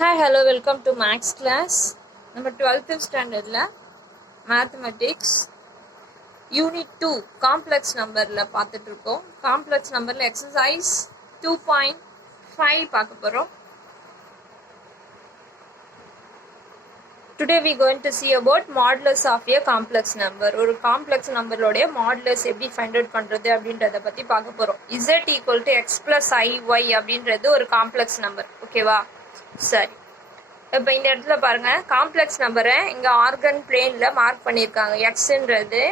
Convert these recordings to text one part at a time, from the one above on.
Hi, hello, welcome to Max class. Number 12th standard la Mathematics Unit 2 Complex number la பார்த்துட்டு இருக்கோம். Complex number la exercise 2.5 பார்க்க போறோம். Today we going to see about modulus of a complex number. ஒரு complex number லோடைய modulus எப்படி find out பண்றது அப்படின்றத பத்தி பார்க்க போறோம். Z equal to x plus iy அப்படின்றது ஒரு complex number. ஓகேவா? சரி. இப்போ இந்த இடத்துல பாருங்க காம்ப்ளெக்ஸ் நம்பரை இங்கே ஆர்கன் பிளேனில் மார்க் பண்ணியிருக்காங்க. எக்ஸ்ன்றது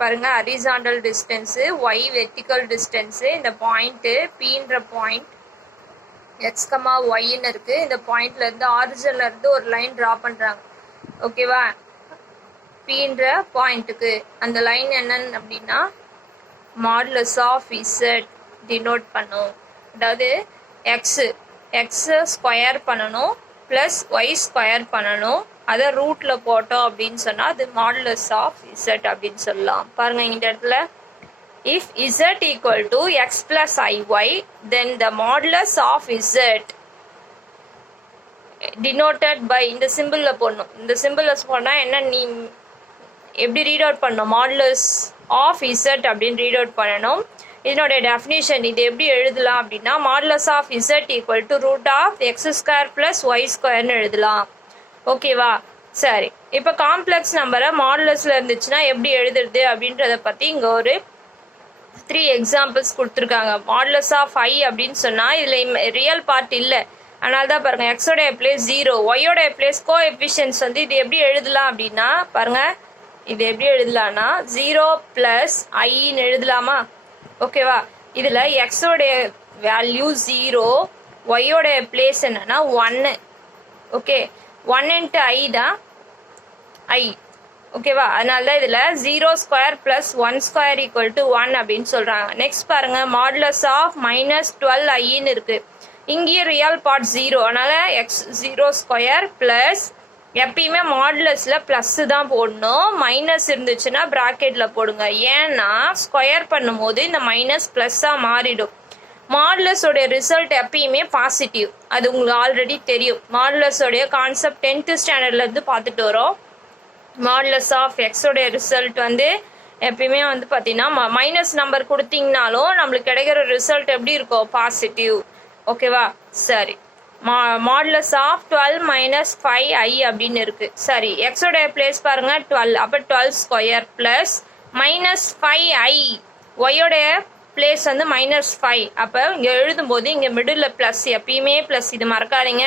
பாருங்க horizontal distance, Y vertical distance, இந்த பாயிண்ட்டு பீன்ற பாயிண்ட் எக்ஸ் கமா ஒய்ன்னு இருக்குது. இந்த பாயிண்ட்லேருந்து ஆரிஜின்லேருந்து ஒரு லைன் ட்ரா பண்ணுறாங்க. ஓகேவா? பீன்ற பாயிண்ட்டுக்கு அந்த லைன் என்னன்னு அப்படின்னா மாடுலஸ் ஆஃப் இசட் டினோட் பண்ணும். அதாவது எக்ஸு ஸ்கொயர் பண்ணணும் ப்ளஸ் ஒய் ஸ்கொயர் பண்ணணும். அதை ரூட்டில் போட்டோம் அப்படின்னு சொன்னால் அது மாடுலஸ் ஆஃப் இசட் அப்படின்னு சொல்லலாம். பாருங்கள் இந்த இடத்துல if Z equal to X plus I Y then the modulus of Z denoted by இந்த சிம்பிளில் போடணும். இந்த சிம்பிளில் போனால் என்ன நீ எப்படி ரீட் அவுட் பண்ணணும்? மாடுலஸ் ஆஃப் இசட் அப்படின்னு ரீட் அவுட் பண்ணணும். இதனுடைய டெஃபினிஷன் இது எப்படி எழுதலாம் அப்படின்னா modulus of Z equal to root of X square plus Y ஸ்கொயர்னு எழுதலாம். ஓகேவா? சரி, இப்போ காம்ப்ளெக்ஸ் நம்பரை மாடுலஸில் இருந்துச்சுன்னா எப்படி எழுதுறது அப்படின்றத பற்றி இங்கே ஒரு 3 எக்ஸாம்பிள்ஸ் கொடுத்துருக்காங்க. மாடுலஸ் ஆஃப் ஐ அப்படின்னு சொன்னால் இதில் ரியல் பார்ட் இல்லை, அதனால தான் பாருங்கள் எக்ஸோடைய பிளேஸ் 0, ஒய்யோடைய பிளேஸ் கோ எஃபிஷியன்ஸ் வந்து இது எப்படி எழுதலாம் அப்படின்னா பாருங்கள் இது எப்படி எழுதலாம்னா 0 ப்ளஸ் ஐன்னு எழுதலாமா? ஓகேவா? இதில் எக்ஸோடைய வேல்யூ 0, ஒய்யோடைய பிளேஸ் என்னன்னா 1. ஓகே, 1 இன்ட்டு ஐ தான் ஐ. ஓகேவா? அதனால தான் இதில் 0 square plus 1 square equal to 1 அப்படின்னு சொல்கிறாங்க. நெக்ஸ்ட் பாருங்க மாடுலஸ் ஆஃப் -12 ஐன்னு இருக்கு. இங்கேயும் ரியல் பார்ட் 0, அதனால எக்ஸ் 0 ஸ்கொயர் ப்ளஸ் எப்பயுமே மாடுலஸில் ப்ளஸ்ஸு தான் போடணும். மைனஸ் இருந்துச்சுன்னா ப்ராக்கெட்டில் போடுங்க. ஏன்னா ஸ்கொயர் பண்ணும்போது இந்த மைனஸ் ப்ளஸ்ஸாக மாறிடும். மாடுலஸோடைய ரிசல்ட் எப்பயுமே பாசிட்டிவ், அது உங்களுக்கு ஆல்ரெடி தெரியும். மாடுலஸோடைய கான்செப்ட் 10th ஸ்டாண்டர்ட்லேருந்து பார்த்துட்டு வரோம். மாடுலஸ் ஆஃப் எக்ஸோடைய ரிசல்ட் வந்து எப்பயுமே வந்து பார்த்தீங்கன்னா மைனஸ் நம்பர் கொடுத்தீங்கனாலும் நம்மளுக்கு கிடைக்கிற ரிசல்ட் எப்படி இருக்கும்? பாசிட்டிவ். ஓகேவா? சரி, மாடுலஸ் ஆஃப் 12 மைனஸ் 5i அப்படின்னு இருக்கு. சரி, எக்ஸோடைய பிளேஸ் பாருங்க 12, அப்போ 12 ஸ்கொயர் பிளஸ் -5i, ஒய்யோடைய பிளேஸ் வந்து -5. அப்போ இங்கே எழுதும்போது இங்கே மிடில் ப்ளஸ், எப்பயுமே ப்ளஸ், இது மறக்காதீங்க.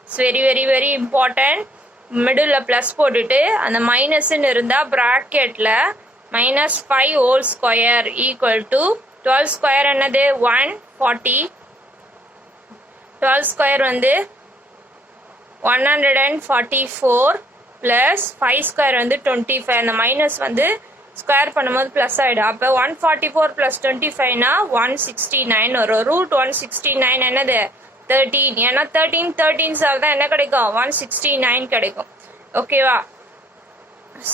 It's very very very important. Middle plus போட்டுட்டு அந்த மைனஸ்ன்னு இருந்தால் ப்ராக்கெட்டில் -5 whole square equal to 12 square என்னது 140, 12 ஸ்கொயர் வந்து 144 ப்ளஸ் 5 ஸ்கொயர் வந்து 25. அந்த மைனஸ் வந்து ஸ்கொயர் பண்ணும்போது ப்ளஸ் ஆகிடும். அப்போ 144 ப்ளஸ் 25னா 169 வரும். ரூட் 169 என்னது 13. ஏன்னா 13 சார் தான் என்ன கிடைக்கும்? 169 கிடைக்கும். ஓகேவா?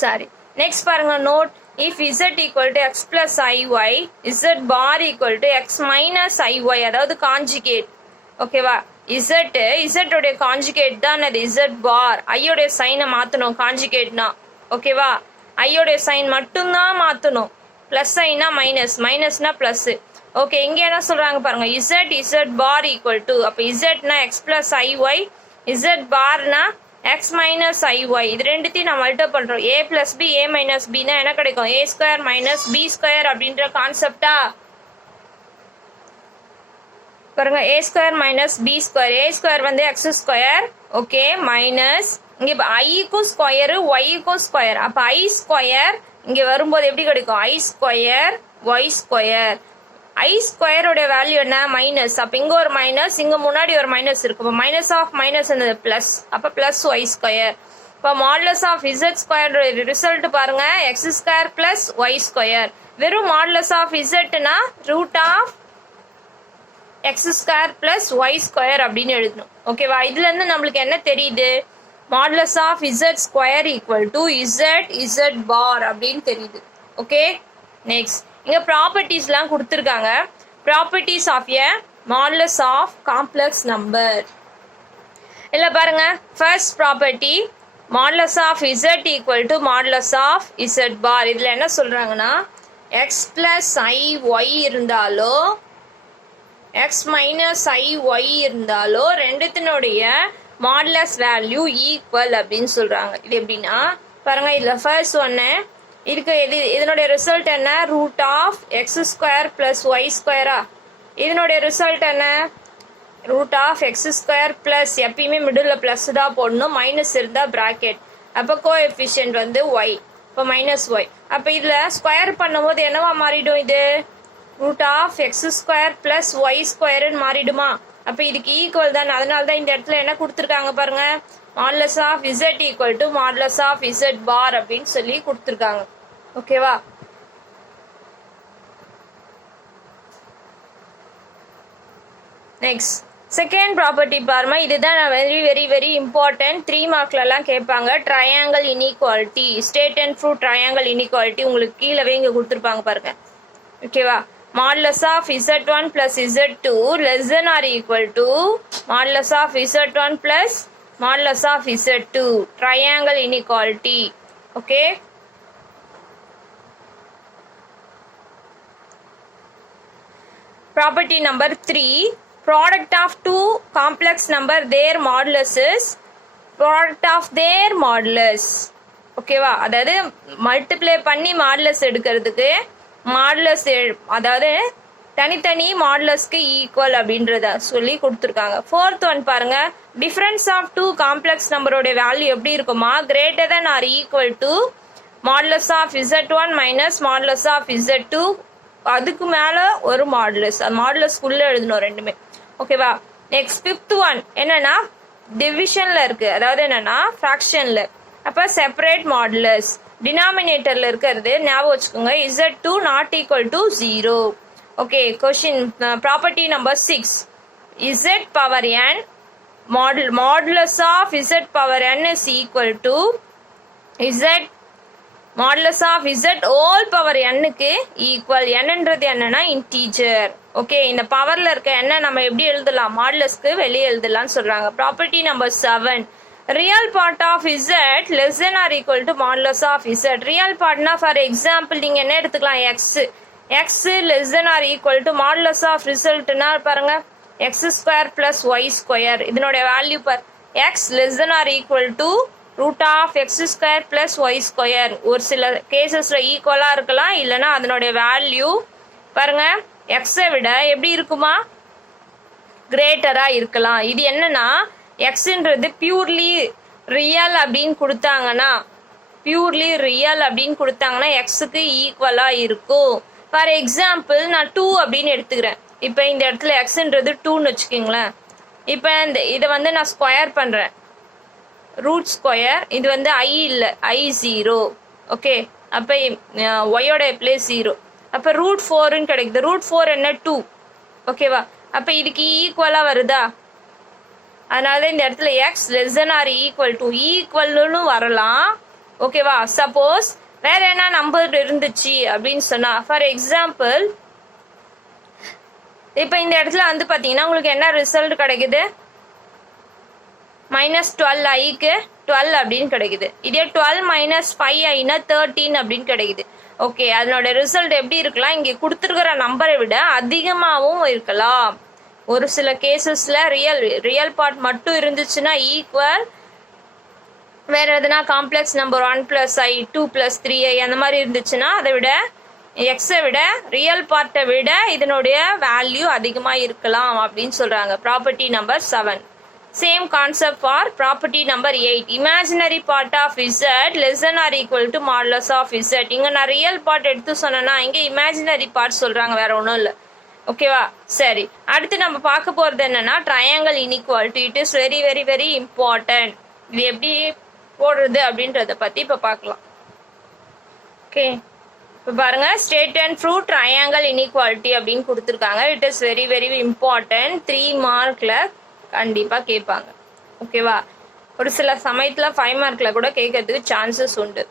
சரி, நெக்ஸ்ட் பாருங்க note if z equal to x plus iy, z bar equal to x minus iy, அதாவது காஞ்சுகேட். ஓகேவா? இசட் உடைய காஞ்சுகேட் தான் அது இசட் பார். ஐயோடைய சைனை மாற்றணும் காஞ்சுகேட்னா. ஓகேவா? ஐயோடைய சைன் மட்டும்தான் மாற்றணும். ப்ளஸ் ஐனா மைனஸ், மைனஸ்னா ப்ளஸ். ஓகே, இங்கே என்ன சொல்கிறாங்க பாருங்க இசட் பார் ஈக்குவல் டு, அப்போ இசட்னா எக்ஸ் ப்ளஸ் ஐஒய், இசட் பார்னா எக்ஸ் மைனஸ் ஐஒய். இது ரெண்டுத்தையும் நான் மல்டிப்ளை பண்ணுறோம். A plus B A minus பின்னா என்ன கிடைக்கும்? A square minus B square அப்படின்ற கான்செப்டா? பாருங்க A square minus B square. A square வந்து எக்ஸ் ஸ்கொயர், ஓகே, மைனஸ் இங்கே இப்போ ஐக்கும் ஸ்கொயரு ஒய்க்கும் ஸ்கொயர். அப்போ ஐ ஸ்கொயர் இங்கே வரும்போது எப்படி கிடைக்கும்? ஐ ஸ்கொயர் ஒய் ஸ்கொயர். ஐ ஸ்கொயருடைய வேல்யூ என்ன? மைனஸ். அப்போ இங்கே ஒரு மைனஸ், இங்கே முன்னாடி ஒரு மைனஸ் இருக்கு. இப்போ மைனஸ் ஆஃப் மைனஸ் என்னது? ப்ளஸ். அப்போ ப்ளஸ் ஒய் ஸ்கொயர். இப்போ modulus of Z square result பாருங்க X square plus Y square. வெறும் மாடுலஸ் ஆஃப் இசட்னா root of X square plus Y square அப்படின்னு எழுதணும். ஓகேவா? இதுல இருந்து நம்மளுக்கு என்ன தெரியுது? Modulus of Z square equal to Z bar அப்படின்னு தெரியுது. ஓகே, நெக்ஸ்ட் இங்க ப்ராப்பர்ட்டிஸ்லாம் கொடுத்துருக்காங்க. Properties of a modulus of complex number. இல்லை பாருங்க, first property modulus of Z equal to modulus of Z bar. இதில் என்ன சொல்கிறாங்கன்னா எக்ஸ் பிளஸ் ஐ ஒய் இருந்தாலோ எக்ஸ் மைனஸ் ஐ ஒய் இருந்தாலோ ரெண்டுத்தினுடைய மாடுலஸ் வேல்யூ ஈக்குவல் அப்படின்னு சொல்கிறாங்க. இது எப்படின்னா பாருங்க, இதில் ஃபர்ஸ்ட் ஒன்று இதுக்கு இதனுடைய ரிசல்ட் என்ன, root of X square plus y ஸ்கொயரா. இதனுடைய ரிசல்ட் என்ன, root of X square plus, எப்பயுமே மிடில் பிளஸ் தான் போடணும், மைனஸ் இருந்தால் ப்ராக்கெட். அப்போ கோஎஃபிஷியன்ட் வந்து ஒய், இப்போ மைனஸ் ஒய். அப்போ இதில் ஸ்கொயர் பண்ணும்போது என்னவா மாறிடும், இது root of X square plus Y ஸ்கொயர்னு மாறிடுமா. அப்போ இதுக்கு ஈக்குவல் தானே, அதனால தான் இந்த இடத்துல என்ன கொடுத்துருக்காங்க பாருங்க, modulus of Z equal to modulus of Z bar அப்படின்னு சொல்லி கொடுத்துருக்காங்க. ஓகேவா. நெக்ஸ்ட் செகண்ட் ப்ராப்பர்ட்டி பாருமா, இதுதான் வெரி வெரி வெரி இம்பார்ட்டன்ட், 3 மார்க்லலாம் கேட்பாங்க. Triangle inequality, state and prove triangle inequality உங்களுக்கு கீழவே இங்கே கொடுத்துருப்பாங்க பாருங்க. ஓகேவா. Modulus of z1 plus z2 less than or equal to modulus of z1 plus modulus of z2, triangle inequality. Okay. Property number 3, product of two complex number their modulus is product of their modulus. ஓகேவா. அதாவது multiply பண்ணி modulus எடுக்கிறதுக்கு modulus, அதாவது தனித்தனி மாடுலஸ்க்கு equal அப்படின்றத சொல்லி கொடுத்துருக்காங்க. Fourth one பாருங்க, டிஃபரன்ஸ் ஆஃப் டூ காம்ப்ளெக்ஸ் நம்பரோட வேல்யூ எப்படி இருக்குமா, greater than or equal to modulus of z1 minus modulus of z2, அதுக்கு மேல ஒரு மாடுலஸ், அது மாடுலஸ்க்குள்ள எழுதணும் ரெண்டுமே. ஓகேவா. நெக்ஸ்ட் ஃபிஃப்த் ஒன் என்னன்னா டிவிஷன்ல இருக்கு, அதாவது என்னன்னா ஃபிராக்ஷன்ல. அப்ப செப்பரேட் மாடுலஸ், டினாமினேட்டர்ல இருக்கிறது ஞாபகம் வச்சுக்கோங்க, z2 not equal to 0. Okay. Question property number 6, z power n modulus of z power n is equal to z modulus of z whole power n-க்கு ஈக்குவல். n-ன்றது என்னன்னா இன்டீஜர். ஓகே. இந்த பவர்ல இருக்க என்ன நம்ம எப்படி எழுதலாம், மாடுலஸ்க்கு வெளியே எழுதலாம்னு சொல்றாங்க. Property number 7, real part of z less than or equal to modulus of z. ரியல் பார்ட்னா ஃபார் எக்ஸாம்பிள் நீங்க என்ன எடுத்துக்கலாம், x less than or equal to modulus of ரிசல்ட்னா பாருங்க X square plus Y square. இதனுடைய வேல்யூ பார் x less than or equal to root of X square plus Y square. ஒரு சில கேசஸ்ல ஈக்குவலா இருக்கலாம், இல்லைன்னா அதனுடைய வேல்யூ பாருங்க எக்ஸை விட எப்படி இருக்குமா, கிரேட்டரா இருக்கலாம். இது என்னன்னா எக்ஸ்ன்றது பியூர்லி ரியல் அப்படின்னு கொடுத்தாங்கன்னா, பியூர்லி ரியல் அப்படின்னு கொடுத்தாங்கன்னா எக்ஸுக்கு ஈக்குவலா இருக்கும். ஃபார் எக்ஸாம்பிள் நான் 2 அப்படின்னு எடுத்துக்கிறேன். இப்போ இந்த இடத்துல எக்ஸ்ன்றது 2ன்னு வச்சுக்கோங்களேன். இப்போ இந்த இதை வந்து நான் ஸ்கொயர் பண்றேன், ரூட் ஸ்கொயர். இது வந்து ஐ இல்லை, ஐ 0. ஓகே. அப்போ ஒய்யோட பிளேஸ் 0. அப்போ ரூட் 4ன்னு கிடைக்குது. ரூட் 4 என்ன 2. ஓகேவா. அப்போ இதுக்கு ஈக்குவலா வருதா, அதனால இந்த இடத்துல x less than or equal to ஈக்குவல்னு வரலாம். ஓகேவா. சப்போஸ் வேற என்ன நம்பர் இருந்துச்சு அப்படின்னு சொன்னா, ஃபார் எக்ஸாம்பிள் இப்போ இந்த இடத்துல வந்து பாத்தீங்கன்னா உங்களுக்கு என்ன ரிசல்ட் கிடைக்குது, -12 ஐக்கு 12 அப்படின்னு கிடைக்குது. இதே 12 - 5 ஐனா 13 அப்படின்னு கிடைக்குது. ஓகே. அதனோட ரிசல்ட் எப்படி இருக்கலாம், இங்க கொடுத்துருக்கிற நம்பரை விட அதிகமாகவும் இருக்கலாம். ஒரு சில கேசஸ்ல ரியல் பார்ட் மட்டும் இருந்துச்சுன்னா ஈக்குவல், வேற எதுனா காம்ப்ளெக்ஸ் நம்பர் 1 + i 2 + 3i அந்த மாதிரி இருந்துச்சுன்னா அதை விட எக்ஸை விட ரியல் பார்ட்டை விட இதனுடைய வேல்யூ அதிகமாக இருக்கலாம் அப்படின்னு சொல்றாங்க. Property number 7. Same concept for property number 8, imaginary part of z less than or equal to modulus of z. இங்க நான் ரியல் பார்ட் எடுத்து சொன்னேன்னா இங்க இமேஜினரி பார்ட் சொல்றாங்க, வேற ஒன்றும் இல்லை. ஓகேவா. சரி, அடுத்து நம்ம பார்க்க போறது என்னன்னா triangle inequality. It is very very very important. இது எப்படி போடுறது அப்படின்றத பத்தி இப்ப பார்க்கலாம். ஓகே. இப்போ பாருங்க, state and prove triangle inequality அப்படின்னு கொடுத்துருக்காங்க. It is very very important. 3 மார்க்ல கண்டிப்பா கேட்பாங்க. ஓகேவா. ஒரு சில சமயத்துல 5 மார்க்ல கூட கேட்கறதுக்கு சான்சஸ் உண்டு.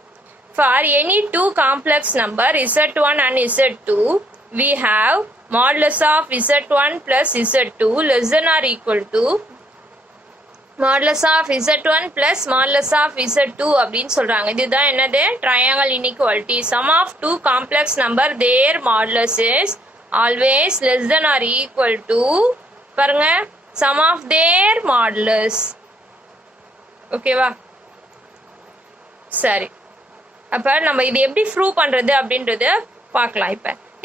For any 2 complex number z1 and z2 we have modulus of z1 plus z2 less than or equal to modulus of Z1 plus modulus of Z2 அப்படின்னு சொல்றாங்க. இதுதான் என்னது? Triangle inequality. Sum of two complex number their modulus is always less than or equal to பாருங்க sum of their modulus. ஓகேவா? சரி, அப்ப நம்ம இது எப்படி ப்ரூவ் பண்றது அப்படின்றது பார்க்கலாம்.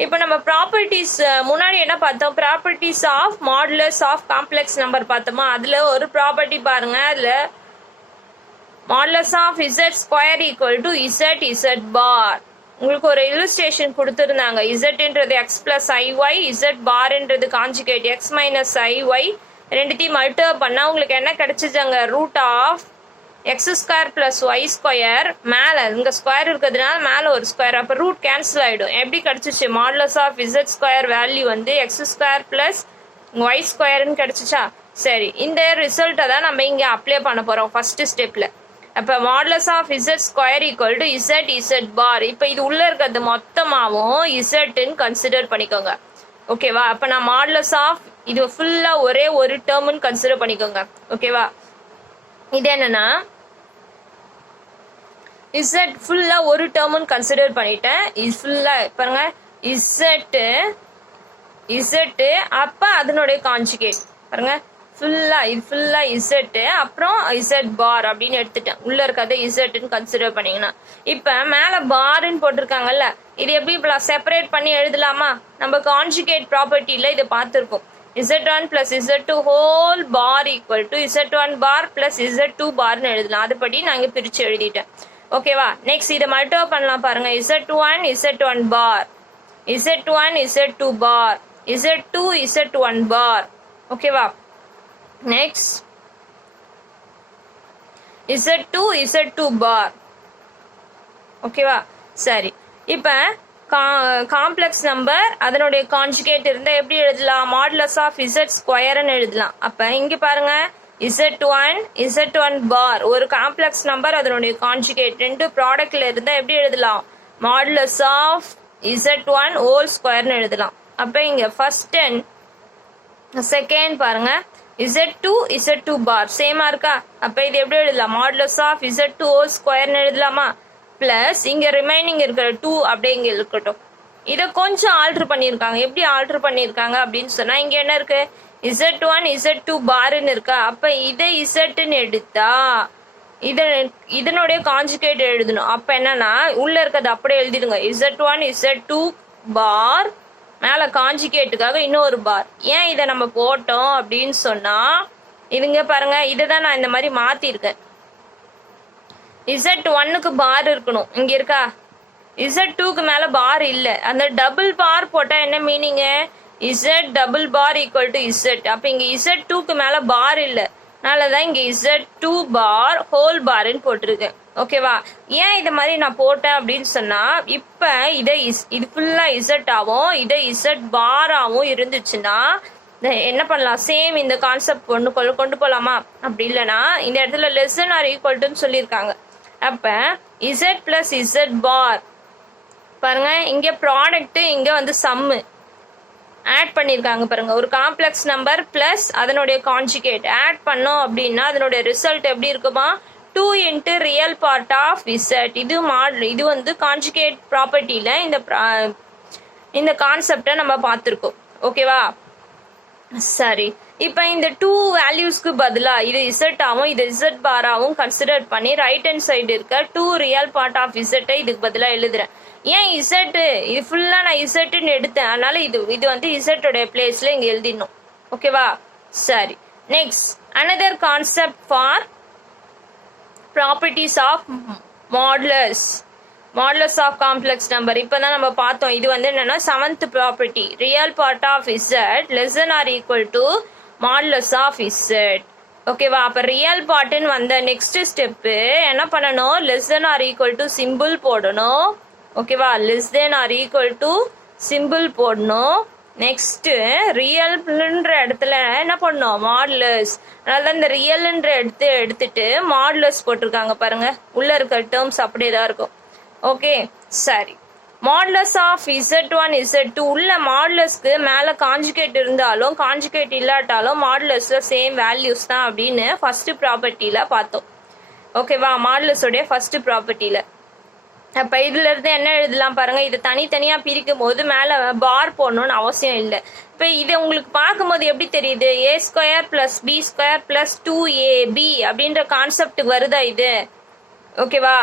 இப்போ நம்ம ப்ராப்பர்ட்டிஸ் முன்னாடி என்ன பார்த்தோம்? Properties of modulus of complex number பார்த்தோமா? அதுல ஒரு ப்ராப்பர்ட்டி பாருங்க. அதுல modulus of Z square equal to Z bar. உங்களுக்கு ஒரு இல்லுஸ்ட்ரேஷன் கொடுத்துருந்தாங்க. Zன்றது x பிளஸ் IY, Z பார்ன்றது கான்ஜுகேட் x மைனஸ் IY. ரெண்டுத்தையும் மல்டிப்ளை பண்ணா உங்களுக்கு என்ன கிடைச்சிச்சாங்க? Root of X square plus Y square. மேலே இங்கே ஸ்கொயர் இருக்கிறதுனால மேலே ஒரு ஸ்கொயர், அப்போ ரூட் கேன்சல் ஆகிடும். எப்படி கிடச்சிச்சு? Modulus of Z square value வந்து எக்ஸ் ஸ்கொயர் பிளஸ் ஒய் ஸ்கொயர்னு கிடச்சிச்சா? சரி, இந்த ரிசல்ட்டை தான் நம்ம இங்கே அப்ளை பண்ண போகிறோம் ஃபர்ஸ்ட் ஸ்டெப்பில். அப்போ modulus of Z square equal to Z bar. இப்போ இது உள்ளே இருக்கிறது மொத்தமாகவும் இசட்னு கன்சிடர் பண்ணிக்கோங்க. ஓகேவா? அப்போ நான் மாடுலஸ் ஆஃப் இது ஃபுல்லாக ஒரே ஒரு டேர்ம்னு கன்சிடர் பண்ணிக்கோங்க. ஓகேவா? இது என்னன்னா இசட் ஃபுல்லா ஒரு டேர்ம்னு கன்சிடர் பண்ணிட்டேன். இது ஃபுல்லா பாருங்க இசட் அப்ப அதனுடைய கான்ஜுகேட் பாருங்க இது ஃபுல்லா இசட் அப்புறம் இசட் பார் அப்படின்னு எடுத்துட்டேன். உள்ள இருக்கிறத இசட்னு கன்சிடர் பண்ணீங்கன்னா இப்ப மேல பார்ன்னு போட்டிருக்காங்கல்ல, இது எப்படி செப்பரேட் பண்ணி எழுதலாமா? நம்ம கான்ஜுகேட் ப்ராப்பர்ட்டில இதை பார்த்துருக்கோம். Z1 plus Z2 whole bar equal to Z1 bar plus Z2 barன்னு எழுதலாம். அதுபடி நான் இங்க பிரிச்சு எழுதிட்டேன். ஓகேவா? நெக்ஸ்ட் இதை மல்டிப்ளை பண்ணலாம் பாருங்க. Z1 bar, Z1 Z2 bar, Z2 Z1 bar. ஓகேவா? Next Z2 Z2 bar. ஓகேவா? சரி, இப்ப காம்ப்ளெக்ஸ் நம்பர் அதனுடைய கான்ஜுகேட் இருந்தா எப்படி எழுதலாம்? மாடுலஸ் ஆஃப் Z ஸ்கொயர்னு எழுதலாம். அப்ப இங்க பாருங்க Z1 பார் ஒரு காம்ப்ளெக்ஸ் நம்பர் அதனுடைய கான்ஜுகேட் ரெண்டு ப்ராடக்ட்ல இருந்தா எப்படி எழுதலாம்? மாடுலஸ் ஆஃப் Z1 ஹோல் ஸ்கொயர்னு எழுதலாம். அப்ப இங்க ஃபர்ஸ்ட் அண்ட் செகண்ட் பாருங்க Z2 பார் சேமா இருக்கா? அப்ப இது எப்படி எழுதலாம்? மாடுலஸ் ஆஃப் Z2 ஹோல் ஸ்கொயர்னு எழுதலாமா? பிளஸ் இங்க ரிமைனிங் இருக்கிற 2 அப்படியே இங்க இருக்கட்டும். இதை கொஞ்சம் ஆல்டர் பண்ணியிருக்காங்க. எப்படி ஆல்டர் பண்ணியிருக்காங்க அப்படின்னு சொன்னா இங்க என்ன இருக்கு? Z1 Z2 பார்ன்னு இருக்கா? அப்ப இதை இசட்னு எடுத்தா இதனுடைய கான்ஜுகேட் எழுதணும். அப்ப என்னன்னா உள்ள இருக்கிறது அப்படியே எழுதிடுங்க. Z1 Z2 பார் மேல கான்ஜுகேட்டுக்காக இன்னொரு பார். ஏன் இதை நம்ம போட்டோம் அப்படின்னு சொன்னா இதுங்க பாருங்க, இதைதான் நான் இந்த மாதிரி மாத்திருக்கேன். Z1க்கு பார் இருக்கணும், இங்க இருக்கா? Z2க்கு மேல பார் இல்ல. அந்த டபுள் பார் போட்டா என்ன meaning? Z double bar equal to Z. அப்ப இங்க Z2க்கு மேல பார் இல்ல, அதனாலதான் இங்க Z2 பார் ஹோல் பார்ன்னு போட்டிருக்கேன். ஓகேவா? ஏன் இத மாதிரி நான் போட்டேன் அப்படின்னு சொன்னா இப்ப இது ஃபுல்லா Z ஆவும் இதை Z பாராவும் இருந்துச்சுன்னா என்ன பண்ணலாம்? சேம் இந்த கான்செப்ட் கொண்டு போலாமா? அப்படி இல்லைன்னா இந்த இடத்துல லெஸ் தென் ஆர் ஈக்குவல் டுன்னு சொல்லியிருக்காங்க. அப்ப Z பிளஸ் Z பார் பாருங்க, இங்க ப்ராடக்ட் இங்க வந்து சம்மு ஆட் பண்ணிருக்காங்க பாருங்க. ஒரு காம்ப்ளெக்ஸ் நம்பர் பிளஸ் அதனுடைய கான்ஜுகேட் ஆட் பண்ணோம் அப்படின்னா அதனுடைய ரிசல்ட் எப்படி இருக்குமா? 2 into real part of Z. இது வந்து கான்ஜுகேட் ப்ராப்பர்ட்டில இந்த கான்செப்டை நம்ம பார்த்திருக்கோம். ஓகேவா? சரி, இப்ப இந்த 2 வேல்யூஸ்க்கு பதிலா இது Z ஆவும் இது Z பாராவும் கன்சிடர் பண்ணி ரைட் ஹேண்ட் சைடு இருக்க 2 ரியல் பார்ட் ஆஃப் Z இதுக்கு பதிலா எழுதுறேன். ஏன் Z இது ஃபுல்லா நான் Zன்னு எடுத்தேன், அதனால இது வந்து Z உடைய பிளேஸ்ல இங்க எழுதிடணும். ஓகேவா? சரி, next another concept for properties of modulus of complex number. இப்பதான் நம்ம பார்த்தோம். இது வந்து என்னன்னா 7th property, real part of Z less than or equal to modulus of Z. ஓகேவா? அப்ப ரியல் பார்ட்னு வந்த நெக்ஸ்ட் ஸ்டெப் என்ன பண்ணணும்? Less than or equal to symbol போடணும். ஓகேவா? Less than or equal to symbol போடணும். நெக்ஸ்ட் ரியல்ன்ற இடத்துல என்ன பண்ணணும்? மாடுலஸ். அதனால இந்த ரியல்ன்ற எடுத்துட்டு மாடுலஸ் போட்டிருக்காங்க பாருங்க. உள்ள இருக்க டேர்ம்ஸ் அப்படியே தான் இருக்கும். ஓகே, சரி. மாடுலஸ் ஆஃப் Z1 Z2 உள்ள மாடுலஸ்க்கு மேலே காஞ்சுகேட் இருந்தாலும் காஞ்சுகேட் இல்லாட்டாலும் மாடுலஸில் சேம் வேல்யூஸ் தான் அப்படின்னு ஃபர்ஸ்ட் ப்ராப்பர்ட்டியில் பார்த்தோம். ஓகேவா, மாடுலஸோடைய ஃபர்ஸ்ட் ப்ராப்பர்ட்டியில். அப்போ இதுல இருந்து என்ன எழுதலாம் பாருங்க, இதை தனித்தனியாக பிரிக்கும் போது மேலே பார் போடணும்னு அவசியம் இல்லை. இப்போ இதை உங்களுக்கு பார்க்கும்போது எப்படி தெரியுது, A² + B² + 2AB அப்படின்ற கான்செப்ட் வருதா இது? ஓகேவா,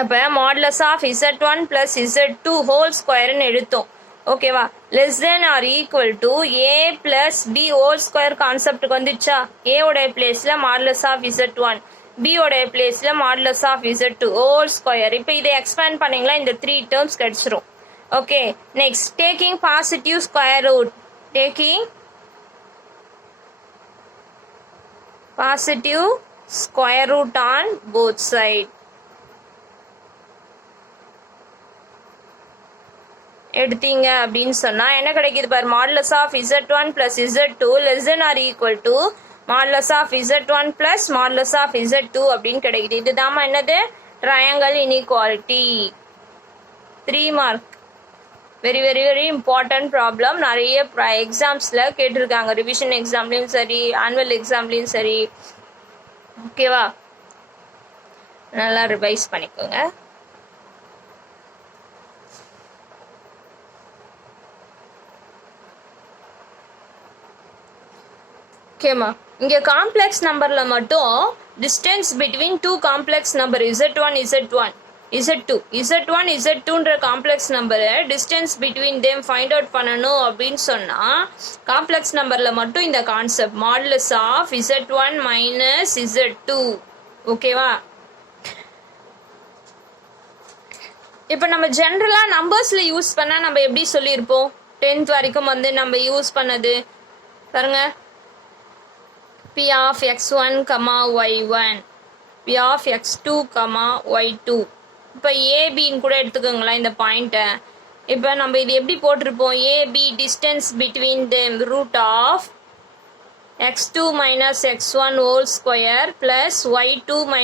அப்போ modulus of Z1 + Z2 whole ஸ்கொயர்னு எடுத்தோம். ஓகேவா, less than or equal to A + B whole square கான்செப்டுக்கு வந்துச்சா? A உடைய பிளேஸ்ல மாடுலஸ் ஆஃப் Z1, B உடைய பிளேஸ்ல modulus of Z2 whole square. இப்போ இதை எக்ஸ்பேண்ட் பண்ணீங்களா இந்த 3 டேர்ம்ஸ் கிடைச்சிரும். Okay, next taking positive square root, taking positive square root on both side. எடுத்தீங்க அப்படின்னு சொன்னா என்ன கிடைக்குது பாரு, modulus of Z1 + Z2 less than or equal to modulus of Z1 + modulus of Z2 அப்படின்னு கிடைக்குது. இதுதாம்மா என்னது, triangle inequality. 3 mark. Very very very important problem. நிறைய எக்ஸாம்ஸ்ல கேட்டிருக்காங்க, ரிவிஷன் எக்ஸாம்லயும் சரி ஆனுவல் எக்ஸாம்லயும் சரி. ஓகேவா, நல்லா ரிவைஸ் பண்ணிக்கோங்க. ஓகேம்மா, இங்கே காம்ப்ளெக்ஸ் நம்பரில் மட்டும் distance between 2 complex number Z1 Z2 Z2ன்ற காம்ப்ளெக்ஸ் நம்பரை distance between them find out பண்ணணும் அப்படின்னு சொன்னால் காம்ப்ளெக்ஸ் நம்பரில் மட்டும் இந்த concept modulus of Z1 - Z2. ஓகேவா, இப்போ நம்ம ஜென்ரலாக நம்பர்ஸில் யூஸ் பண்ணால் நம்ம எப்படி சொல்லியிருப்போம், 10th வரைக்கும் வந்து நம்ம யூஸ் பண்ணது பாருங்க, P of x1, y1, P of x2, y2. இப்போ ஏபின்னு கூட எடுத்துக்கோங்களேன் இந்த பாயிண்ட்டை. இப்போ நம்ம இது எப்படி போட்டிருப்போம், AB distance between them root of x2 - x1 whole square plus y2 -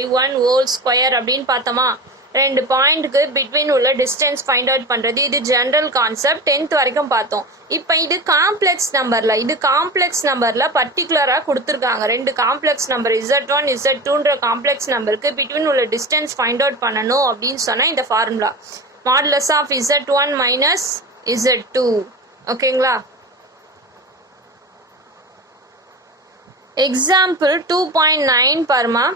y1 whole square அப்படின்னு பார்த்தோமா. 2 பாயிண்ட்டுக்கு பிட்வீன் உள்ள டிஸ்டன்ஸ் ஃபைண்ட் அவுட் பண்ணுறது, இது ஜென்ரல் கான்செப்ட் 10th வரைக்கும் பார்த்தோம். இப்போ இது காம்ப்ளெக்ஸ் நம்பரில் பர்டிகுலராக கொடுத்துருக்காங்க. 2 காம்ப்ளெக்ஸ் நம்பர் Z1 Z2ன்ற காம்ப்ளெக்ஸ் நம்பருக்கு பிட்வீன் உள்ள டிஸ்டன்ஸ் ஃபைண்ட் அவுட் பண்ணணும் அப்படின்னு சொன்னால் இந்த formula modulus of Z1 - Z2. ஓகேங்களா, எக்ஸாம்பிள் 2.9 பாருமா,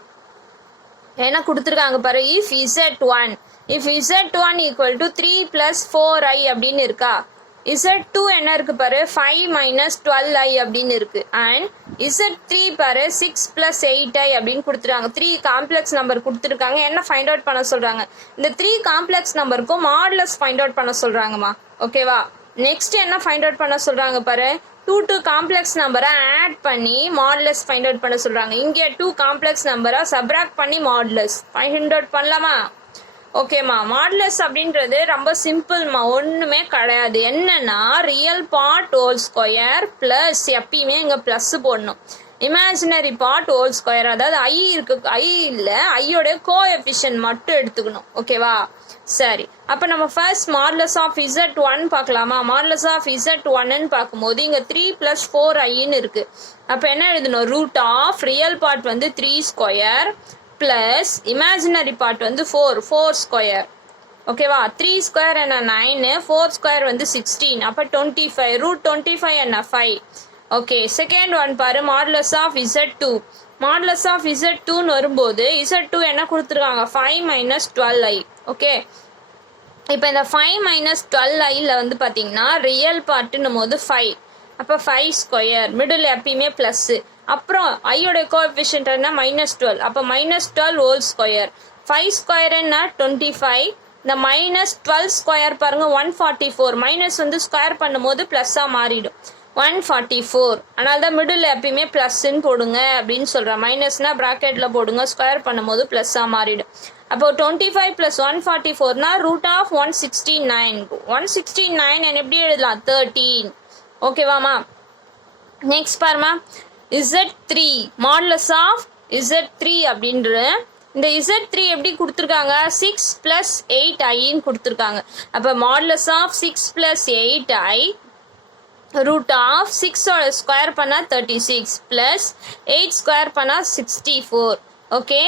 என்ன கொடுத்துருக்காங்க பாரு, if Z1 equal to 3 + 4i அப்படின்னு இருக்கா. Z2 என்ன இருக்கு பாரு, 5 - 12i அப்படின்னு இருக்கு. அண்ட் Z3 பாரு 6 + 8i அப்படின்னு கொடுத்துருக்காங்க. 3 காம்ப்ளெக்ஸ் நம்பர் கொடுத்துருக்காங்க. என்ன ஃபைண்ட் அவுட் பண்ண சொல்றாங்க, இந்த 3 காம்ப்ளெக்ஸ் நம்பருக்கும் மாடுலஸ் ஃபைண்ட் அவுட் பண்ண சொல்றாங்கம்மா. ஓகேவா, நெக்ஸ்ட் என்ன ஃபைண்ட் அவுட் பண்ண சொல்றாங்க பாரு, 2 காம்ப்ளெக்ஸ் நம்பரை ஆட் பண்ணி மாடுலஸ் ஃபைண்ட் அவுட் பண்ண சொல்றாங்க. இங்கே 2 காம்ப்ளெக்ஸ் நம்பரை சப்ராக்ட் பண்ணி மாடுலஸ் ஃபைண்ட் அவுட் பண்ணலாமா. ஓகேம்மா, மாடுலஸ் அப்படின்றது ரொம்ப சிம்பிள்மா, ஒன்றுமே கிடையாது. என்னன்னா real part whole square plus, எப்பயுமே இங்கே ப்ளஸ் போடணும், இமேஜினரி பார்ட் ஹோல் ஸ்கொயர், அதாவது ஐ இருக்கு, ஐ இல்லை ஐயோடைய கோஎஃபிஷியன்ட் மட்டும் எடுத்துக்கணும். ஓகேவா, சரி. அப்போ நம்ம ஃபர்ஸ்ட் மாடுலஸ் ஆஃப் Z1 பார்க்கலாமா. மாடுலஸ் ஆஃப் Z1ன்னு பார்க்கும்போது இங்கே 3 + 4iன்னு இருக்கு. அப்போ என்ன எழுதணும், ரூட் ஆஃப் ரியல் பார்ட் வந்து 3 ஸ்கொயர் ப்ளஸ் இமேஜினரி பார்ட் வந்து 4 ஸ்கொயர். ஓகேவா, 3 ஸ்கொயர் என்ன 9, 4 ஸ்கொயர் வந்து 16, அப்போ 25, ரூட் 25 என்ன 5. ஓகே, செகண்ட் ஒன் பாரு, modulus of Z2. Modulus of Z2ன்னு வரும்போது Z2 என்ன கொடுத்துருக்காங்க, 5 - 12i. ஓகே, இப்போ இந்த 5 - 12iல வந்து பார்த்தீங்கன்னா ரியல் பார்ட்டுன்னும் போது 5, அப்போ 5 ஸ்கொயர், மிடில் எப்பயுமே ப்ளஸ், அப்புறம் ஐயோட கோஎஃபிஷியன்ட் என்ன -12, அப்போ -12 ஹோல் ஸ்கொயர். 5 ஸ்கொயர் என்ன 25, இந்த -12 ஸ்கொயர் பாருங்க 144, மைனஸ் வந்து ஸ்கொயர் பண்ணும்போது ப்ளஸ்ஸாக மாறிடும் 144. அதனால தான் மிடில் எப்பயுமே ப்ளஸ்ன்னு போடுங்க அப்படின்னு சொல்கிறேன். மைனஸ்னா ப்ராக்கெட்டில் போடுங்க, ஸ்கொயர் பண்ணும்போது ப்ளஸ்ஸாக மாறிடும். அப்போ 25 + 144னா ரூட் ஆஃப் 169. 169 என்ன எப்படி எழுதலாம், 13. ஓகேவாமா, நெக்ஸ்ட் பாருமா Z3. மாடுலஸ் ஆஃப் Z3 அப்படின்ற இந்த Z3 எப்படி கொடுத்துருக்காங்க 6 + 8i கொடுத்துருக்காங்க. அப்போ modulus of 6 + 8i root of 6ஓட ஸ்கொயர் பண்ணால் 36 ப்ளஸ் 8 ஸ்கொயர் பண்ணால் 64. ஓகே,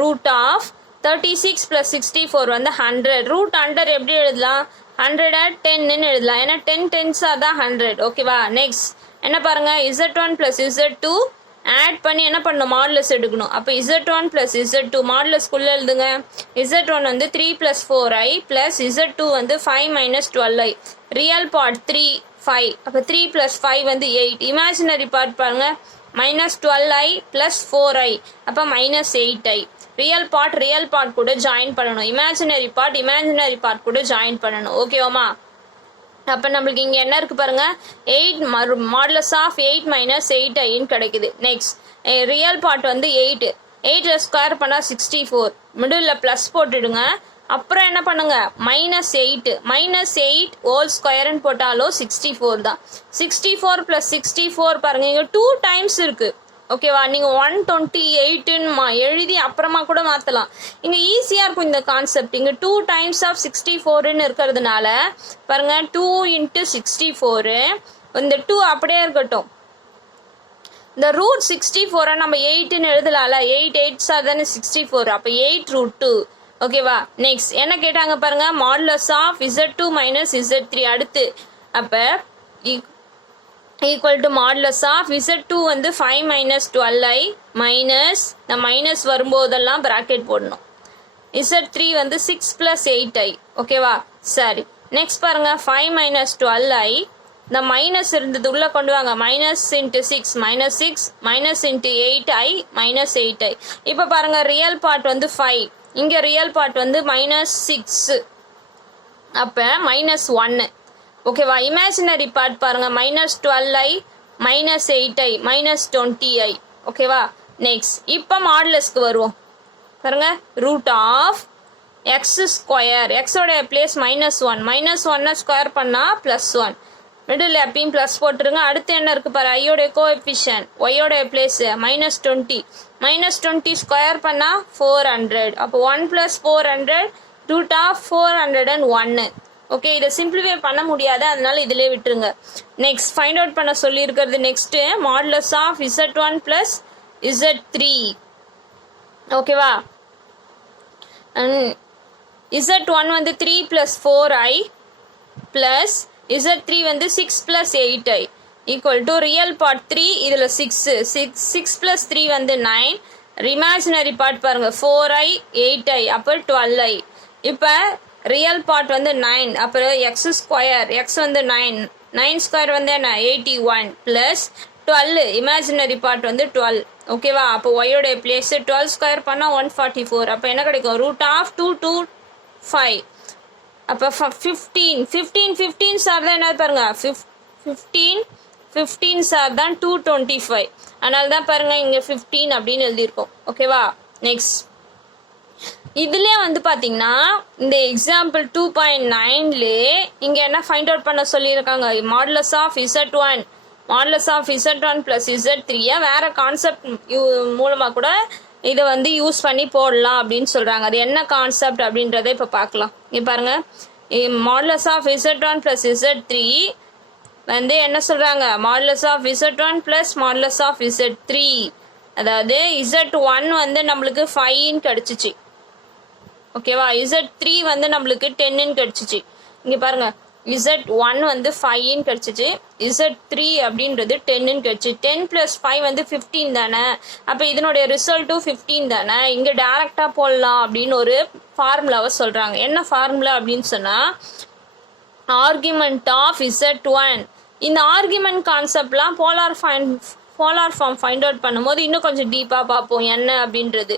ரூட் ஆஃப் 36 + 64 வந்து 100. ரூட் அண்டர் எப்படி எழுதலாம் 100 10ன்னு எழுதலாம். ஏன்னா 10 10s தான் 100. ஓகேவா, நெக்ஸ்ட் என்ன பாருங்க Z1 + Z2 ஆட் பண்ணி என்ன பண்ணணும் மாடுலஸ் எடுக்கணும். அப்போ Z1 + Z2 மாடுலஸ்குள்ளே எழுதுங்க. Z1 வந்து 3 + 4i ப்ளஸ் Z2 வந்து 5 - 12i. Real part 3 5. அப்போ 3 + 5 வந்து 8. இமேஜினரி பார்ட் பாருங்க -12i + 4i. அப்போ -8i. ரியல் பார்ட் கூட ஜாயின் பண்ணணும். இமேஜினரி பார்ட் கூட ஜாயின் பண்ணணும். ஓகேவாமா? அப்போ நம்மளுக்கு இங்கே என்ன இருக்குது பாருங்க 8 மாடுலஸ் ஆஃப் 8 - 8iன்னு கிடைக்குது. நெக்ஸ்ட் ரியல் பார்ட் வந்து 8. 8 ஸ்கொயர் பண்ணால் 64. மிடில் ப்ளஸ் போட்டுடுங்க. அப்புறம் என்ன பண்ணுங்க -8 -8 ஹோல் ஸ்கொயர்னு போட்டாலும் 64 தான். 64 + 64 பாருங்க இங்கே 2 டைம்ஸ் இருக்கு. ஓகேவா, நீங்கள் 128ன்னு எழுதி அப்புறமா கூட மாற்றலாம். இங்கே ஈஸியாக இருக்கும் இந்த கான்செப்ட். இங்கே 2 டைம்ஸ் ஆஃப் 64ன்னு இருக்கிறதுனால பாருங்க 2 × 64. இந்த 2 அப்படியே இருக்கட்டும். இந்த ரூட் 64 நம்ம 8ன்னு எழுதலாம்ல. 8 8s தானே 64. அப்போ 8 √2. ஓகேவா, நெக்ஸ்ட் என்ன கேட்டாங்க பாருங்க மாடுலஸ் ஆஃப் Z2 - Z3 அடுத்து. அப்போ equal to modulus of Z2 வந்து 5 - 12i மைனஸ் மைனஸ் வரும்போதெல்லாம் ப்ராக்கெட் போடணும். Z3 வந்து 6 + 8i. ஓகேவா, சரி. நெக்ஸ்ட் பாருங்க 5 - 12i. இந்த மைனஸ் இருந்தது உள்ள கொண்டு வாங்க. -6 × 6 -6 -8i -8i. இப்போ பாருங்க ரியல் பார்ட் வந்து 5. இங்கே ரியல் பார்ட் வந்து -6. அப்போ -1. ஓகேவா, இமேஜினரி பார்ட் பாருங்க -12i -8i -20i. ஓகேவா, நெக்ஸ்ட் இப்போ மாடுலஸ்க்கு வருவோம். பாருங்க ரூட் ஆஃப் x². எக்ஸோட பிளேஸ் -1. -1 ஸ்கொயர் பண்ணால் +1. மிடில் எப்பயும் ப்ளஸ் போட்டுருங்க. அடுத்து என்ன இருக்குது பாரு ஐயோட கோஎஃபிஷியன்ட். ஒய்யோட பிளேஸ் -20. -20 ஸ்கொயர் பண்ணால் 400. அப்போ 1 + 400 ரூட் ஆஃப் 401. ஓகே, இதை சிம்பிளிஃபை பண்ண முடியாது, அதனால இதிலே விட்டுருங்க. நெக்ஸ்ட் ஃபைண்ட் அவுட் பண்ண சொல்லியிருக்கிறது next modulus of Z1 + Z3. ஓகேவா, Z1 வந்து 3 + 4i ப்ளஸ் Z3 வந்து 6 + 8i equal to real part 3. இதில் 6 + 3 வந்து 9. இமேஜினரி பார்ட் பாருங்க 4i 8i அப்போ 12i. இப்போ ரியல் பார்ட் வந்து 9. அப்புறம் x². x வந்து 9. 9 ஸ்கொயர் வந்து என்ன 81 ப்ளஸ் 12. இமேஜினரி பார்ட் வந்து 12. ஓகேவா, அப்போ ஒய்யோடைய பிளேஸ் 12 ஸ்கொயர் பண்ணால் 144. அப்போ என்ன கிடைக்கும் ரூட் ஆஃப் 2 2 5. அப்போ 15 சார் தான் என்ன பாருங்க 15 சார் தான் 225. அதனால தான் பாருங்க இங்கே 15 அப்படின்னு எழுதியிருக்கோம். ஓகேவா, நெக்ஸ்ட் இதுலேயே வந்து பார்த்தீங்கன்னா இந்த எக்ஸாம்பிள் 2.9லே இங்கே என்ன ஃபைண்ட் அவுட் பண்ண சொல்லியிருக்காங்க மாடுலஸ் ஆஃப் Z1 + Z3 வேற கான்செப்ட் மூலமாக கூட இதை வந்து யூஸ் பண்ணி போடலாம் அப்படின்னு சொல்கிறாங்க. அது என்ன கான்செப்ட் அப்படின்றத இப்போ பார்க்கலாம். இங்கே பாருங்கள் மாடுலஸ் ஆஃப் Z1 + Z3 வந்து என்ன சொல்கிறாங்க modulus of Z1 + modulus of Z3. அதாவது Z1 வந்து நம்மளுக்கு 5ன்னு கிடச்சிச்சு. ஓகேவா, Z3 வந்து நம்மளுக்கு 10ன்னு கிடச்சிச்சு. இங்கே பாருங்கள் Z1 வந்து 5ன்னு கிடச்சிச்சு. Z3 அப்படின்றது 10ன்னு கிடச்சி. 10 + 5 வந்து 15 தானே. அப்போ இதனுடைய ரிசல்ட்டும் 15 தானே. இங்கே டேரெக்டாக போடலாம் அப்படின்னு ஒரு ஃபார்முலாவை சொல்கிறாங்க. என்ன ஃபார்முலா அப்படின்னு சொன்னால் ஆர்குமெண்ட் ஆஃப் Z1. இந்த ஆர்குமெண்ட் கான்செப்ட்லாம் போலார் ஃபார்ம் ஃபைண்ட் அவுட் பண்ணும்போது இன்னும் கொஞ்சம் டீப்பாக பார்ப்போம் என்ன அப்படின்றது.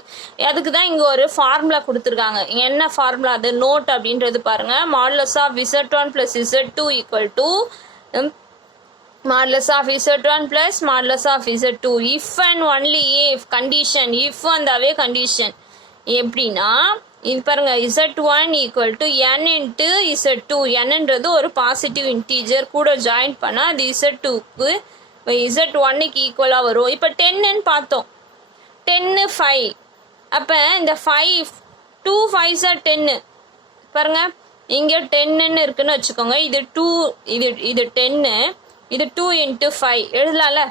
அதுக்கு தான் இங்கே ஒரு ஃபார்முலா கொடுத்துருக்காங்க. என்ன ஃபார்முலா அது நோட் அப்படின்றது பாருங்கள். Modulus of Z1 + Z2 equal to modulus of Z1 + modulus of Z2 if and only if condition. If வந்தாவே கண்டிஷன். எப்படின்னா இது பாருங்க Z1 equal to n × Z2. என்னன்றது ஒரு பாசிட்டிவ் இன்டீஜர் கூட ஜாயின் பண்ணால் அது Z2க்கு Z1க்கு ஈக்குவலாக வரும். இப்போ 10ன்னு பார்த்தோம். 10 5 அப்போ இந்த 2 5s 10 பாருங்க, இங்கே 10ன்னு இருக்குன்னு வச்சுக்கோங்க. இது 2, இது 10, இது 2 × 5 எழுதலாம்ல.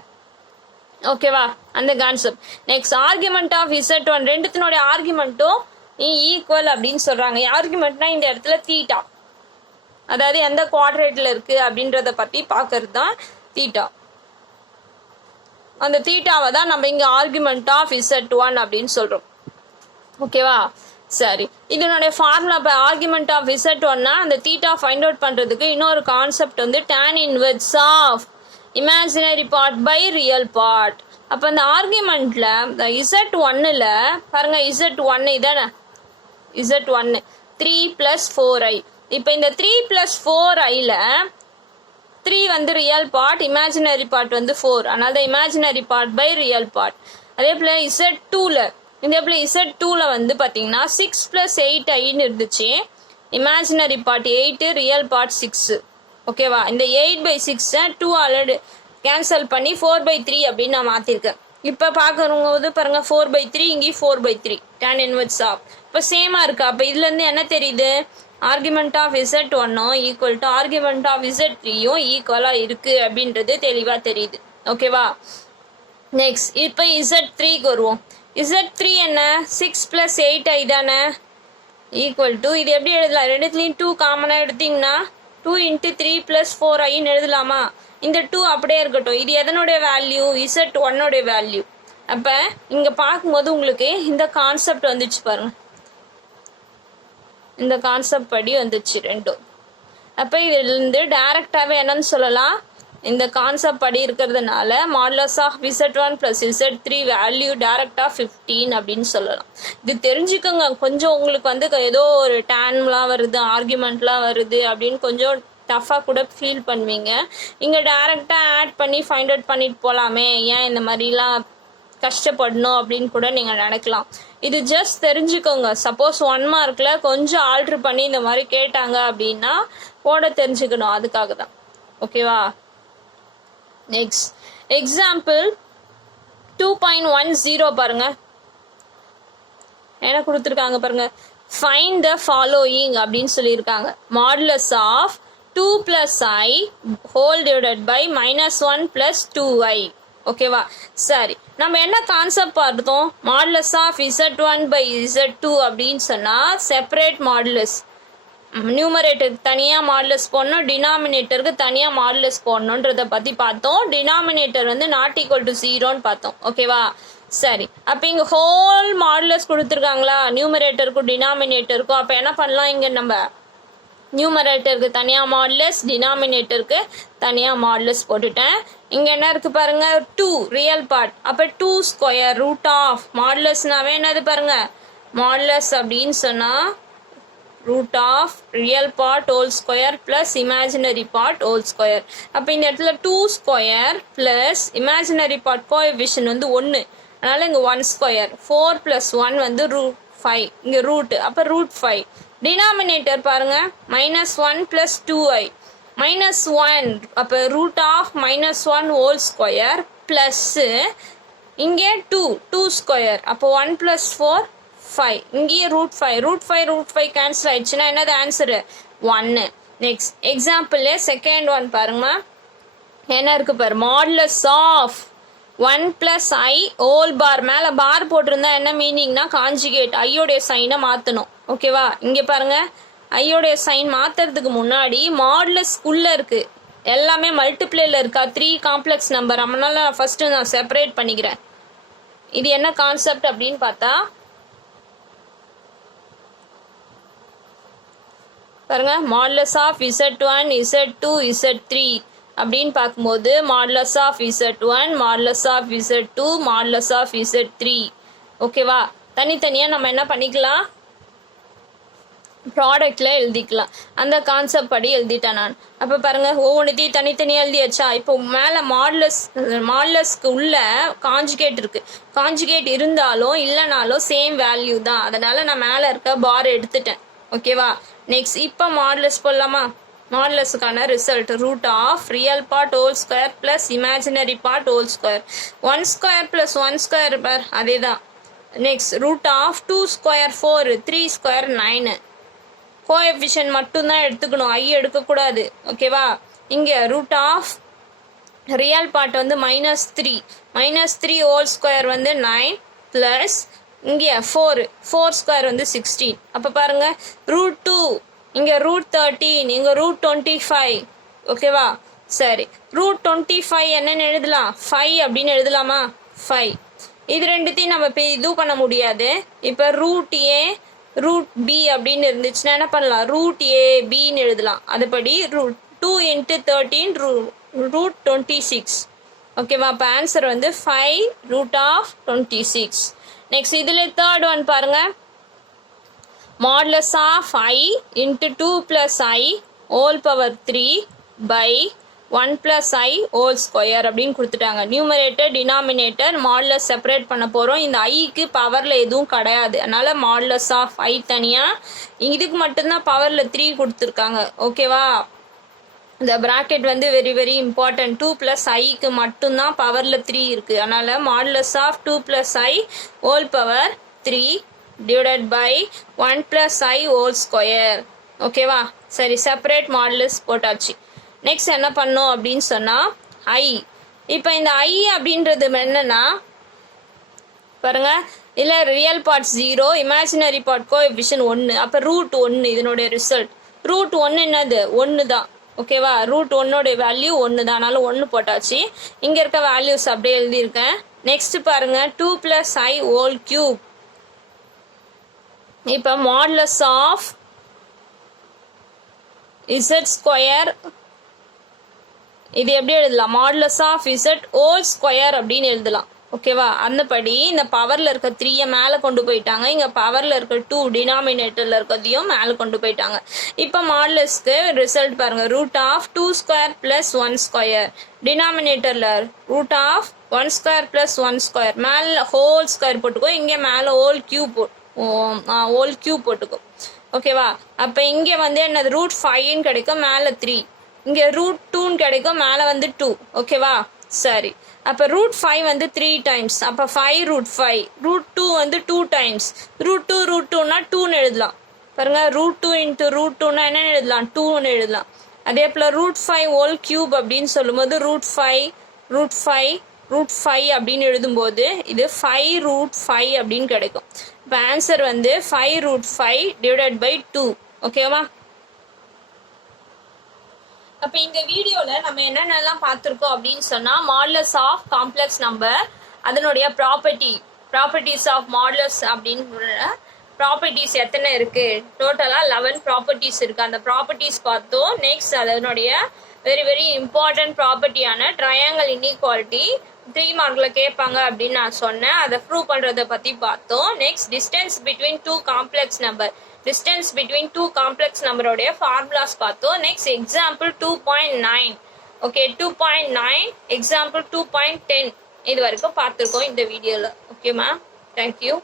ஓகேவா, அந்த concept. Next argument of Z1, ரெண்டுத்தினுடைய ஆர்குமெண்ட்டும் ஈக்குவல் அப்படின்னு சொல்றாங்க. ஆர்குமெண்ட்னா இந்த இடத்துல தீட்டா, அதாவது எந்த குவாட்ரேட்ல இருக்கு அப்படின்றத பத்தி பாக்குறது தான் தீட்டா. அந்த தீட்டாவை தான் நம்ம இங்க ஆர்குமெண்ட் ஆஃப் Z1 அப்படின்னு சொல்றோம். ஓகேவா, சரி. இதனுடைய ஃபார்முலா இப்போ ஆர்குமெண்ட் ஆஃப் Z1னா அந்த தீட்டா ஃபைண்ட் அவுட் பண்றதுக்கு இன்னொரு கான்செப்ட் வந்து tan inverse of imaginary part by real part. அப்போ இந்த ஆர்குமெண்ட்ல Z1ல பாருங்க, Z1 இதானே, Z1 3 + 4i. இப்போ இந்த 3 + 4iல 3 வந்து ரியல் பார்ட், இமேஜினரி பார்ட் வந்து 4. அதனால தான் imaginary part by real part. அதே போல Z2ல, இதே போல Z2ல வந்து பார்த்தீங்கன்னா 6 + 8iன்னு இருந்துச்சு. Imaginary part 8, real part 6. ஓகேவா, இந்த 8/6 2 ஆல்ரெடி கேன்சல் பண்ணி 4/3 அப்படின்னு நான் மாற்றிருக்கேன். இப்போ பார்க்குறவங்க பாருங்க 4/3, இங்கேயும் 4/3 tan இன்வெர்ஸ் ஆஃப். இப்போ சேமாக இருக்கு. அப்போ இதுலேருந்து என்ன தெரியுது, argument of Z1 equal to argument of Z3யும் ஈக்குவலாக இருக்கு அப்படின்றது தெளிவாக தெரியுது. ஓகேவா, நெக்ஸ்ட் இப்போ Z3க்கு வருவோம். Z3 என்ன, 6 + 8i தானே, ஈக்குவல் டு இது எப்படி எழுதலாம், ரெண்டுத்துலேயும் 2 காமனாக எடுத்தீங்கன்னா 2 × 3 + 4iன்னு எழுதலாமா. இந்த 2 அப்படியே இருக்கட்டும். இது எதனுடைய வேல்யூ, Z1 வேல்யூ. அப்போ இங்கே பார்க்கும்போது உங்களுக்கு இந்த கான்செப்ட் வந்துச்சு பாருங்க, இந்த கான்செப்ட் படி வந்துச்சு ரெண்டும். அப்போ இதுலேருந்து டைரக்டாகவே என்னன்னு சொல்லலாம், இந்த கான்செப்ட் படி இருக்கிறதுனால modulus of Z1 + Z3 value டைரக்டாக 15 அப்படின்னு சொல்லலாம். இது தெரிஞ்சுக்கோங்க. கொஞ்சம் உங்களுக்கு வந்து ஏதோ ஒரு டேன்லாம் வருது, ஆர்குமெண்ட்லாம் வருது அப்படின்னு கொஞ்சம் டஃப்பாக கூட ஃபீல் பண்ணுவீங்க. இங்கே டைரக்டாக ஆட் பண்ணி ஃபைண்ட் அவுட் பண்ணிட்டு போகலாமே, ஏன் இந்த மாதிரிலாம் கஷ்டப்படணும் அப்படின்னு கூட நீங்கள் நினைக்கலாம். இது ஜஸ்ட் தெரிஞ்சுக்கோங்க. சப்போஸ் 1 மார்க்கில் கொஞ்சம் ஆல்ட்ரு பண்ணி இந்த மாதிரி கேட்டாங்க அப்படின்னா போட தெரிஞ்சுக்கணும், அதுக்காக தான். ஓகேவா, நெக்ஸ்ட் எக்ஸாம்பிள் 2.10 பாருங்க, என்ன கொடுத்துருக்காங்க பாருங்க. ஃபைண்ட் த ஃபாலோயிங் அப்படின்னு சொல்லியிருக்காங்க. Modulus of 2 + i whole divided by -1 + 2i. ஓகேவா, சரி. நம்ம என்ன கான்செப்ட் பார்த்தோம், மாடுலஸ் ஆஃப் Z1 / Z2 அப்படின்னு சொன்னால் செப்பரேட் மாடுலஸ். நியூமரேட்டருக்கு தனியாக மாடுலஸ் போடணும், டினாமினேட்டருக்கு தனியாக மாடுலஸ் போடணுன்றதை பற்றி பார்த்தோம். டினாமினேட்டர் வந்து ≠ 0ன்னு பார்த்தோம். ஓகேவா, சரி. அப்போ இங்கே ஹோல் மாடுலஸ் கொடுத்துருக்காங்களா, நியூமரேட்டருக்கும் டினாமினேட்டருக்கும். அப்போ என்ன பண்ணலாம், இங்கே நம்ம நியூமரேட்டருக்கு தனியாக மாடுலஸ், டினாமினேட்டருக்கு தனியாக மாடுலஸ் போட்டுட்டேன். இங்கே என்ன இருக்குது பாருங்க, 2 ரியல் பார்ட். அப்போ 2² ரூட் ஆஃப் மாடுலஸ்னாவே என்னது பாருங்க, மாடுலஸ் அப்படின்னு சொன்னால் root of real part whole square plus imaginary part whole square. அப்போ இந்த இடத்துல 2² ப்ளஸ் இமேஜினரி பார்ட் கோஎஃபிஷியன்ட் வந்து 1, அதனால இங்கே 1². 4 + 1 வந்து √5, இங்கே ரூட், அப்போ √5. டினாமினேட்டர் பாருங்க -1 + 2i -1, அப்போ root of -1 whole square plus இங்கே 2² அப்போ 1 + 4 5, இங்கேயே √5 கேன்சல் ஆயிடுச்சுன்னா என்னது answer 1. Next example second one பாருங்க, என்ன இருக்கு பாரு, மாடுலஸ் ஆஃப் 1 + i ஹோல் பார். மேலே பார் போட்டிருந்தா என்ன மீனிங்னா காஞ்சுகேட், ஐயோடைய சைனை மாற்றணும். ஓகேவா, இங்கே பாருங்க, ஐயோடைய சைன் மாற்றுறதுக்கு முன்னாடி மாடுலஸ் உள்ள இருக்கு, எல்லாமே மல்டிப்ளேல இருக்கா, 3 காம்ப்ளெக்ஸ் நம்பர். அதனால நான் ஃபர்ஸ்ட் நான் செப்பரேட் பண்ணிக்கிறேன். இது என்ன கான்செப்ட் அப்படின்னு பார்த்தா பாருங்க, modulus of Z1 Z2 Z3 அப்படின்னு பார்க்கும்போது modulus of Z1 modulus of Z2 modulus of Z3. ஓகேவா, தனித்தனியாக நம்ம என்ன பண்ணிக்கலாம், ப்ராடக்டில் எழுதிக்கலாம். அந்த கான்செப்ட் படி எழுதிட்டேன் நான். அப்போ பாருங்கள், ஒவ்வொன்றுத்தையும் தனித்தனியாக எழுதியாச்சா. இப்போ மேலே மாடுலஸ்க்கு உள்ள காஞ்சுகேட் இருக்குது. காஞ்சுகேட் இருந்தாலும் இல்லைனாலும் சேம் வேல்யூ தான், அதனால் நான் மேலே இருக்க பார் எடுத்துட்டேன். ஓகேவா, நெக்ஸ்ட் இப்போ மாடுலஸ் போடலாமா. மாடுலஸுக்கான result root of real part whole square plus imaginary part whole square. 1² + 1² பார், அதே தான் next root of 2 square 4 3 square 9. Coefficient மட்டும்தான் எடுத்துக்கணும், ஐ எடுக்கக்கூடாது. ஓகேவா? இங்கே ரூட் ஆஃப் ரியல் பார்ட் வந்து -3 -3 ஹோல் ஸ்கொயர் வந்து 9 ப்ளஸ் இங்கே 4 ஸ்கொயர் வந்து 16. அப்போ பாருங்க ரூட் 2 இங்கே ரூட் 13 இங்கே ரூட் 25. ஓகேவா? சரி, ரூட் 25 என்னன்னு எழுதலாம்? 5 அப்படின்னு எழுதலாமா? 5. இது ரெண்டுத்தையும் நம்ம இது பண்ண முடியாது. இப்போ ரூட் ஏ ரூட் பி அப்படின்னு இருந்துச்சுன்னா என்ன பண்ணலாம்? ரூட் ஏ பின்னு எழுதலாம். அதுபடி ரூட் 2 × 13 ரூட் 26. ஓகேவா? அப்போ ஆன்சர் வந்து 5 ரூட் ஆஃப் 26. நெக்ஸ்ட் இதில் தேர்ட் ஒன் பாருங்க. Modulus of I × 2 + I whole power 3 by 1 + I whole square அப்படின்னு கொடுத்துட்டாங்க. நியூமரேட்டர் டினாமினேட்டர் மாடுலஸ் செப்பரேட் பண்ண போகிறோம். இந்த ஐக்கு பவரில் எதுவும் கிடையாது, அதனால மாடுலஸ் ஆஃப் I தனியாக, இதுக்கு மட்டும்தான் பவரில் 3 கொடுத்துருக்காங்க. ஓகேவா? இந்த ப்ராக்கெட் வந்து வெரி வெரி இம்பார்ட்டன்ட். 2 + ஐக்கு மட்டும்தான் பவரில் 3 இருக்குது, அதனால் modulus of 2 + I whole power 3 divided by 1 + I whole square. ஓகேவா? சரி, செப்பரேட் மாடுலஸ் போட்டாச்சு. நெக்ஸ்ட் என்ன பண்ணோம் அப்படின்னு சொன்னால் ஐ. இப்போ இந்த ஐ அப்படின்றது என்னன்னா பாருங்க, இல்லை real part 0 imaginary part coefficient 1. அப்போ ரூட் 1 இதனுடைய ரிசல்ட். ரூட் 1 என்னது? 1 தான். ஓகேவா? ரூட் 1 வேல்யூ 1 தான், அதனால 1 போட்டாச்சு. இங்கே இருக்க வேல்யூஸ் அப்படியே எழுதியிருக்கேன். நெக்ஸ்ட் பாருங்க 2 + I ஹோல் கியூப். இப்போ மாடுலஸ் ஆஃப் Z ஸ்கொயர், இது எப்படி எழுதலாம்? Modulus of Z whole square அப்படின்னு எழுதலாம். ஓகேவா? அந்தபடி இந்த பவரில் இருக்க 3 மேலே கொண்டு போயிட்டாங்க, இங்கே பவரில் இருக்க 2 டினாமினேட்டரில் இருக்கிறதையும் மேலே கொண்டு போயிட்டாங்க. இப்போ மாடுலஸ்க்கு ரிசல்ட் பாருங்க. ரூட் ஆஃப் 2 ஸ்கொயர் + 1 ஸ்கொயர், டினாமினேட்டரில் ரூட் ஆஃப் 1 ஸ்கொயர் + 1 ஸ்கொயர், மேலே ஹோல் ஸ்கொயர் போட்டுக்கோ, இங்கே மேலே ஹோல் கியூப் போட்டுக்கோ. ஓகேவா? அப்போ இங்கே வந்து என்னது? ரூட் 5ன்னு கிடைக்கும், மேலே 3. இங்கே ரூட் 2ன்னு கிடைக்கும், மேலே வந்து 2. ஓகேவா? சரி, அப்போ ரூட் 5 வந்து 3 டைம்ஸ், அப்போ 5 ரூட் 5. ரூட் 2 வந்து 2 டைம்ஸ், ரூட் 2னா 2ன்னு எழுதலாம். பாருங்க, ரூட் 2 × ரூட் 2னா என்னன்னு எழுதலாம்? 2ன்னு எழுதலாம். அதே போல் ரூட் 5 ஹோல் கியூப் அப்படின்னு சொல்லும்போது ரூட் 5 அப்படின்னு எழுதும்போது இது 5 ரூட் 5 அப்படின்னு கிடைக்கும். இப்போ ஆன்சர் வந்து 5 ரூட் 5 டிவைடட் பை 2. ஓகேவா? அப்போ இந்த வீடியோவில் நம்ம என்னென்னலாம் பார்த்துருக்கோம் அப்படின்னு சொன்னால், மாடுலஸ் ஆஃப் காம்ப்ளெக்ஸ் நம்பர், அதனுடைய ப்ராப்பர்ட்டிஸ் ஆஃப் மாடுலஸ் அப்படின்னு ப்ராப்பர்ட்டிஸ் எத்தனை இருக்குது? டோட்டலாக 11 ப்ராப்பர்ட்டிஸ் இருக்குது. அந்த ப்ராப்பர்ட்டிஸ் பார்த்தோம். நெக்ஸ்ட் அதனுடைய வெரி வெரி இம்பார்ட்டன்ட் ப்ராப்பர்ட்டியான ட்ரையாங்கிள் இன்இக்வாலிட்டி 3 மார்க்கில் கேட்பாங்க அப்படின்னு நான் சொன்னேன். அதை ப்ரூவ் பண்ணுறதை பற்றி பார்த்தோம். Next distance between 2 complex number, distance between 2 complex நம்பரோடைய ஃபார்முலாஸ் பார்த்தோம். Next example 2.9. ஓகே, 2.9 எக்ஸாம்பிள் 2.10 இது வரைக்கும் பார்த்துருக்கோம் இந்த வீடியோவில். ஓகேம்மா, தேங்க்யூ.